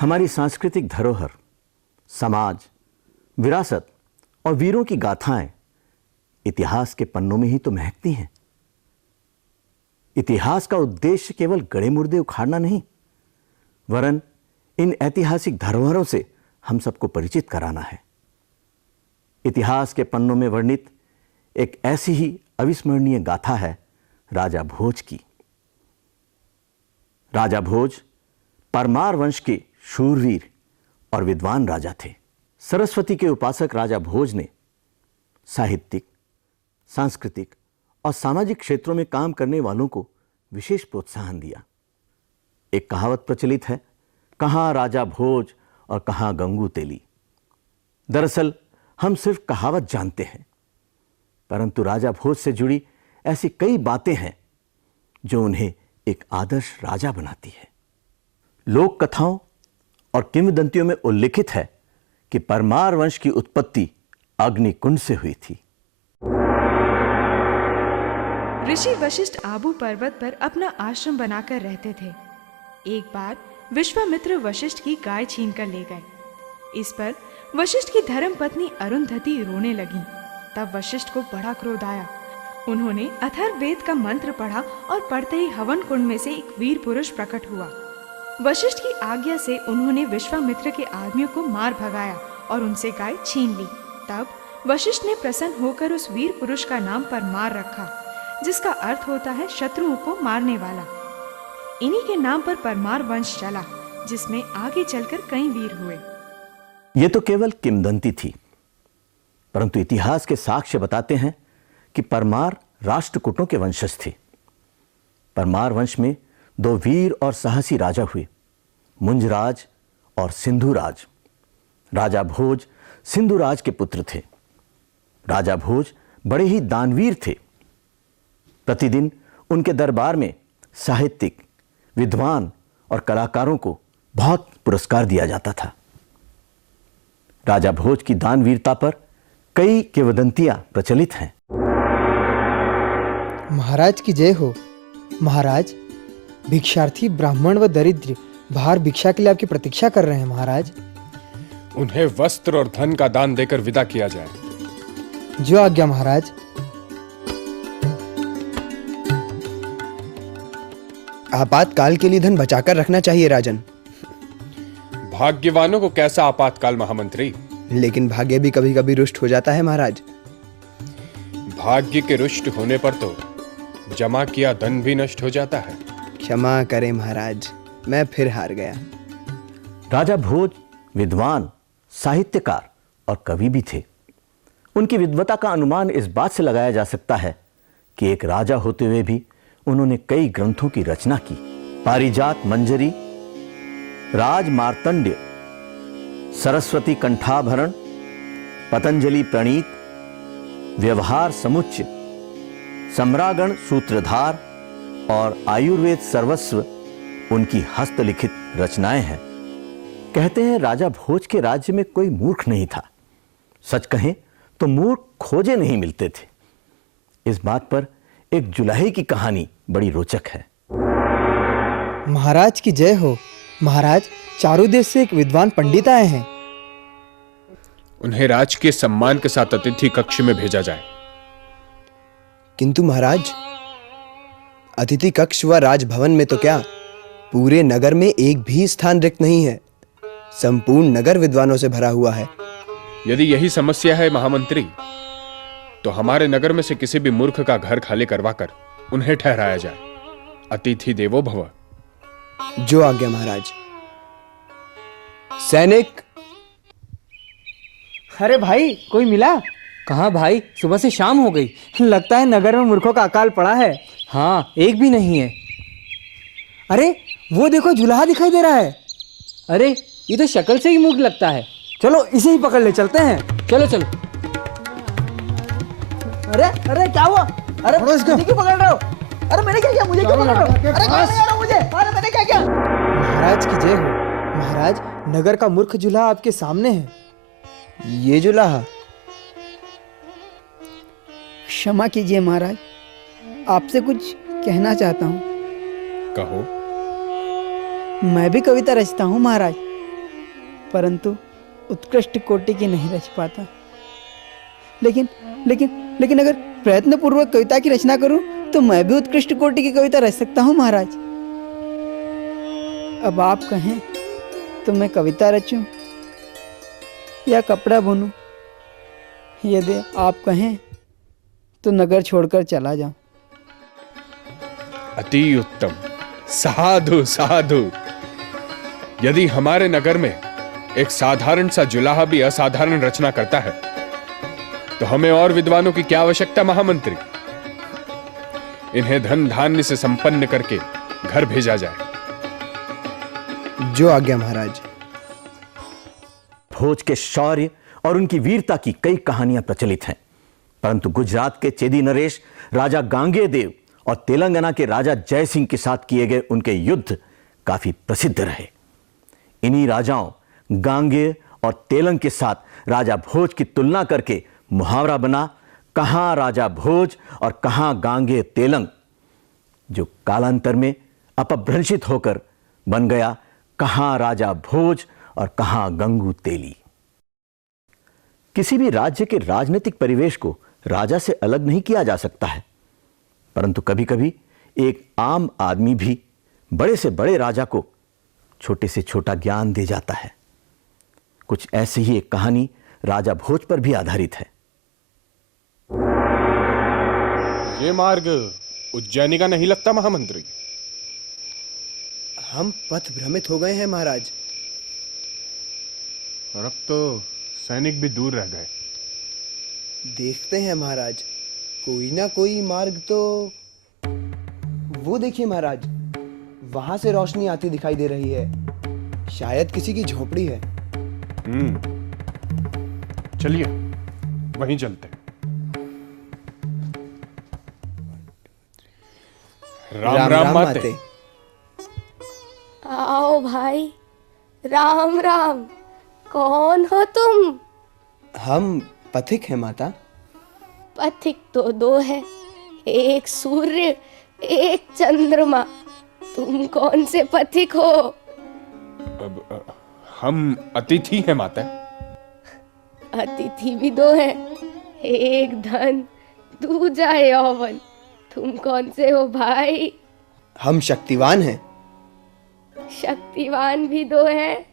हमारी सांस्कृतिक धरोहर, समाज, विरासत और वीरों की गाथाएं इतिहास के पन्नों में ही तो महकती हैं। इतिहास का उद्देश्य केवल गड़े मुर्दे उखाड़ना नहीं, वरन इन ऐतिहासिक धरोहरों से हम सबको परिचित कराना है। इतिहास के पन्नों में वर्णित एक ऐसी ही अविस्मरणीय गाथा है राजा भोज की। राजा भोज परमार वंश के शूरवीर और विद्वान राजा थे। सरस्वती के उपासक राजा भोज ने साहित्यिक, सांस्कृतिक और सामाजिक क्षेत्रों में काम करने वालों को विशेष प्रोत्साहन दिया। एक कहावत प्रचलित है, कहां राजा भोज और कहां गंगू तेली। दरअसल हम सिर्फ कहावत जानते हैं, परंतु राजा भोज से जुड़ी ऐसी कई बातें हैं जो उन्हें एक आदर्श राजा बनाती है। लोक कथाओं और किंवदंतियों में उल्लिखित है कि परमार वंश की उत्पत्ति अग्निकुंड से हुई थी। ऋषि वशिष्ठ आबू पर्वत पर अपना आश्रम बनाकर रहते थे। एक बार विश्वामित्र वशिष्ठ की गाय छीन कर ले गए। इस पर वशिष्ठ की धर्म पत्नी अरुंधति रोने लगी। तब वशिष्ठ को बड़ा क्रोध आया। उन्होंने अथर्ववेद का मंत्र पढ़ा और पढ़ते ही हवन कुंड में से एक वीर पुरुष प्रकट हुआ। वशिष्ठ की आज्ञा से उन्होंने विश्वामित्र के आदमियों को मार भगाया और उनसे गाय छीन ली। तब वशिष्ठ ने प्रसन्न होकर उस वीर पुरुष का नाम परमार रखा, जिसका अर्थ होता है शत्रुओं को मारने वाला। इन्हीं के नाम पर परमार वंश चला, जिसमें आगे चलकर कई वीर हुए। यह तो केवल किंवदंती थी, परंतु इतिहास के साक्ष्य बताते हैं कि परमार राष्ट्रकूटों के वंशज थे। परमार वंश में दो वीर और साहसी राजा हुए, मुंजराज और सिंधुराज। राजा भोज सिंधुराज के पुत्र थे। राजा भोज बड़े ही दानवीर थे। प्रतिदिन उनके दरबार में साहित्यिक, विद्वान और कलाकारों को बहुत पुरस्कार दिया जाता था। राजा भोज की दानवीरता पर कई किंवदंतियां प्रचलित हैं। महाराज की जय हो। महाराज, भिक्षार्थी ब्राह्मण व दरिद्र बाहर भिक्षा के लिए आपकी प्रतीक्षा कर रहे हैं। महाराज, उन्हें वस्त्र और धन का दान देकर विदा किया जाए। जो आज्ञा महाराज। आपातकाल के लिए धन बचाकर रखना चाहिए राजन। भाग्यवानों को कैसा आपातकाल महामंत्री? लेकिन भाग्य भी कभी कभी रुष्ट हो जाता है महाराज। भाग्य के रुष्ट होने पर तो जमा किया धन भी नष्ट हो जाता है। क्षमा करें महाराज, मैं फिर हार गया। राजा भोज विद्वान, साहित्यकार और कवि भी थे। उनकी विद्वता का अनुमान इस बात से लगाया जा सकता है कि एक राजा होते हुए भी उन्होंने कई ग्रंथों की रचना की। पारिजात मंजरी, राज मार्तंड्य, सरस्वती कंठाभरण, पतंजलि प्रणीत, व्यवहार समुच्चय, सम्रागण सूत्रधार और आयुर्वेद सर्वस्व उनकी हस्तलिखित रचनाएं हैं। कहते हैं राजा भोज के राज्य में कोई मूर्ख नहीं था। सच कहें तो मूर्ख खोजे नहीं मिलते थे। इस बात पर एक जुलाहे की कहानी बड़ी रोचक है। महाराज की जय हो। महाराज, चारों देश से एक विद्वान पंडित आए हैं। उन्हें राजकीय सम्मान के साथ अतिथि कक्ष में भेजा जाए। किंतु महाराज, अतिथि कक्ष व राजभवन में तो क्या, पूरे नगर में एक भी स्थान रिक्त नहीं है। संपूर्ण नगर विद्वानों से भरा हुआ है। यदि यही समस्या है महामंत्री, तो हमारे नगर में से किसी भी मूर्ख का घर खाली करवाकर उन्हें ठहराया जाए। अतिथि देवो भव। जो आज्ञा महाराज। सैनिक। अरे भाई, कोई मिला? कहाँ भाई, सुबह से शाम हो गई। लगता है नगर में मूर्खों का अकाल पड़ा है। हाँ, एक भी नहीं है। अरे वो देखो, जुलाहा दिखाई दे रहा है। अरे ये तो शक्ल से ही मूर्ख लगता है। चलो इसे ही पकड़ ले, चलते हैं। चलो चलो। अरे अरे क्या हुआ? अरे मुझे क्यों पकड़ रहे हो? अरे मैंने क्या किया? मुझे क्यों पकड़ रहे हो? अरे कौन ले जा रहा हूं मुझे? अरे मैंने क्या किया? महाराज की जय हो। महाराज, नगर का मूर्ख जुलाहा आपके सामने है। ये जुलाहा? क्षमा कीजिए महाराज, आपसे कुछ कहना चाहता हूँ। कहो। मैं भी कविता रचता हूँ महाराज। परंतु उत्कृष्ट कोटि की नहीं रच पाता। लेकिन लेकिन लेकिन अगर प्रयत्न पूर्वक कविता की रचना करूं तो मैं भी उत्कृष्ट कोटि की कविता रच सकता हूं महाराज। अब आप कहें तो मैं कविता रचूं या कपड़ा बुनूं, यदि आप कहें तो नगर छोड़कर चला जाऊं। अति उत्तम, साधु साधु। यदि हमारे नगर में एक साधारण सा जुलाहा भी असाधारण रचना करता है तो हमें और विद्वानों की क्या आवश्यकता महामंत्री। इन्हें धन धान्य से संपन्न करके घर भेजा जाए। जो आज्ञा महाराज। भोज के शौर्य और उनकी वीरता की कई कहानियां प्रचलित हैं, परंतु गुजरात के चेदी नरेश राजा गांगे देव और तेलंगाना के राजा जय सिंह के साथ किए गए उनके युद्ध काफी प्रसिद्ध रहे। इन्हीं राजाओं गांगे और तेलंग के साथ राजा भोज की तुलना करके मुहावरा बना, कहां राजा भोज और कहां गांगे तेलंग, जो कालांतर में अपभ्रंशित होकर बन गया कहां राजा भोज और कहां गंगू तेली। किसी भी राज्य के राजनीतिक परिवेश को राजा से अलग नहीं किया जा सकता है, परंतु कभी कभी एक आम आदमी भी बड़े से बड़े राजा को छोटे से छोटा ज्ञान दे जाता है। कुछ ऐसी ही एक कहानी राजा भोज पर भी आधारित है। ये मार्ग उज्जैनी का नहीं लगता महामंत्री। हम पथ भ्रमित हो गए हैं महाराज। और अब तो सैनिक भी दूर रह गए। देखते हैं महाराज, कोई ना कोई मार्ग तो। वो देखिए महाराज, वहां से रोशनी आती दिखाई दे रही है। शायद किसी की झोपड़ी है। चलिए वहीं चलते हैं। राम राम माते। आओ भाई, राम राम। कौन हो तुम? हम पथिक हैं माता। पथिक तो दो है, एक सूर्य एक चंद्रमा। तुम कौन से पथिक हो? हम अतिथि हैं माता। अतिथि भी दो है, एक धन दूजा यौवन। तुम कौन से हो भाई? हम शक्तिवान हैं। शक्तिवान भी दो है,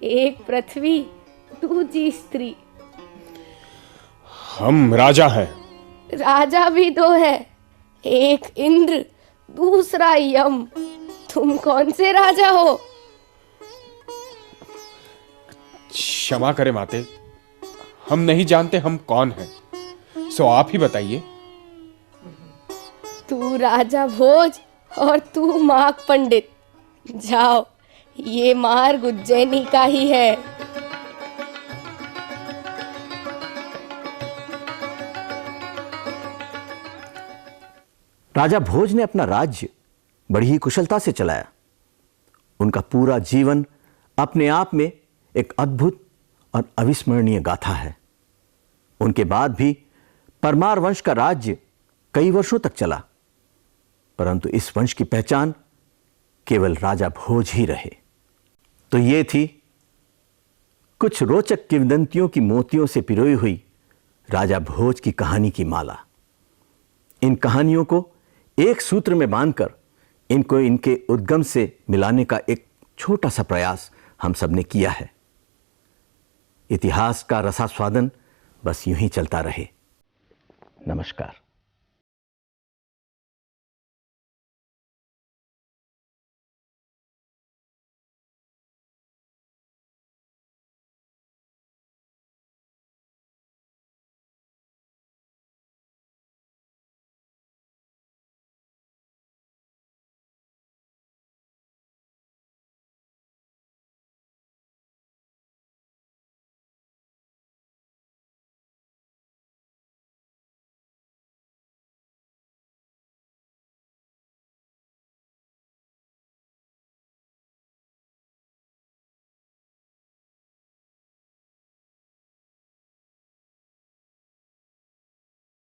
एक पृथ्वी दूजी स्त्री। हम राजा हैं। राजा भी दो है, एक इंद्र दूसरा यम। तुम कौन से राजा हो? क्षमा करें माते, हम नहीं जानते हम कौन हैं, सो आप ही बताइए। तू राजा भोज और तू माक पंडित। जाओ, ये मार्ग उज्जैनी का ही है। राजा भोज ने अपना राज्य बड़ी ही कुशलता से चलाया। उनका पूरा जीवन अपने आप में एक अद्भुत और अविस्मरणीय गाथा है। उनके बाद भी परमार वंश का राज्य कई वर्षों तक चला, परंतु इस वंश की पहचान केवल राजा भोज ही रहे। तो ये थी कुछ रोचक किंवदंतियों की मोतियों से पिरोई हुई राजा भोज की कहानी की माला। इन कहानियों को एक सूत्र में बांधकर इनको इनके उद्गम से मिलाने का एक छोटा सा प्रयास हम सब ने किया है। इतिहास का रसास्वादन बस यूं ही चलता रहे। नमस्कार।